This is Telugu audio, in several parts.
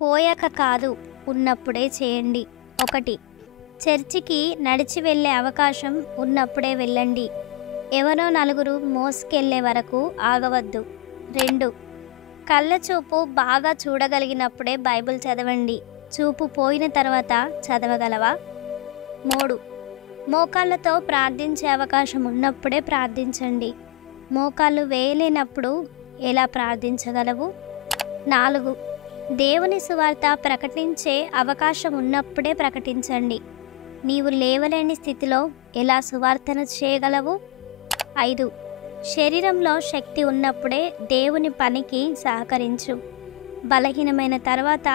పోయాక కాదు, ఉన్నప్పుడే చేయండి. 1. చర్చికి నడిచి వెళ్ళే అవకాశం ఉన్నప్పుడే వెళ్ళండి. ఎవరో నలుగురు మోసుకెళ్లే వరకు ఆగవద్దు. 2. కళ్ళ చూపు బాగా చూడగలిగినప్పుడే బైబిల్ చదవండి. చూపు పోయిన తర్వాత చదవగలవా? 3. మోకాళ్ళతో ప్రార్థించే అవకాశం ఉన్నప్పుడే ప్రార్థించండి. మోకాళ్ళు వేయలేనప్పుడు ఎలా ప్రార్థించగలవు? 4. దేవుని సువార్త ప్రకటించే అవకాశం ఉన్నప్పుడే ప్రకటించండి. నీవు లేవలేని స్థితిలో ఎలా సువార్తన చేయగలవు? 5. శరీరంలో శక్తి ఉన్నప్పుడే దేవుని పనికి సహకరించు. బలహీనమైన తర్వాత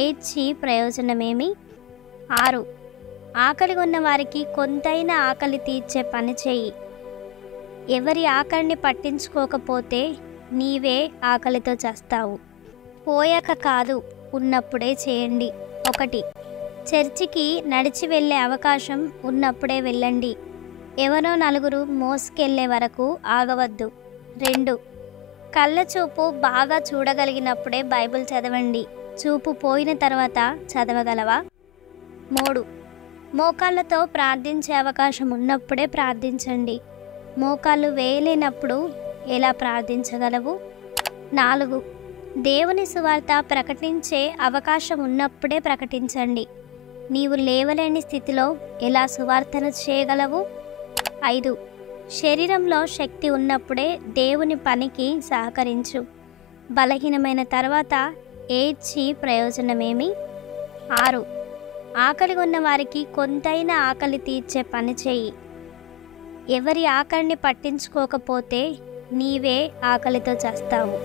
ఏడ్చి ప్రయోజనమేమి? 6. ఆకలి ఉన్న వారికి కొంతైనా ఆకలి తీర్చే పని చేయి. ఎవరి ఆకలిని పట్టించుకోకపోతే నీవే ఆకలితో చస్తావు. పోయాక కాదు, ఉన్నప్పుడే చేయండి. 1. చర్చికి నడిచి వెళ్ళే అవకాశం ఉన్నప్పుడే వెళ్ళండి. ఎవరో నలుగురు మోసుకెళ్లే వరకు ఆగవద్దు. 2. కళ్ళ చూపు బాగా చూడగలిగినప్పుడే బైబిల్ చదవండి. చూపు పోయిన తర్వాత చదవగలవా? 3. మోకాళ్ళతో ప్రార్థించే అవకాశం ఉన్నప్పుడే ప్రార్థించండి. మోకాళ్ళు వేయలేనప్పుడు ఎలా ప్రార్థించగలవు? 4. దేవుని సువార్త ప్రకటించే అవకాశం ఉన్నప్పుడే ప్రకటించండి. నీవు లేవలేని స్థితిలో ఎలా సువార్తన చేయగలవు? 5. శరీరంలో శక్తి ఉన్నప్పుడే దేవుని పనికి సహకరించు. బలహీనమైన తర్వాత ఏడ్చి ప్రయోజనమేమి? 6. ఆకలి ఉన్న వారికి కొంతైనా ఆకలి తీర్చే పని చేయి. ఎవరి ఆకలిని పట్టించుకోకపోతే నీవే ఆకలితో చస్తావు.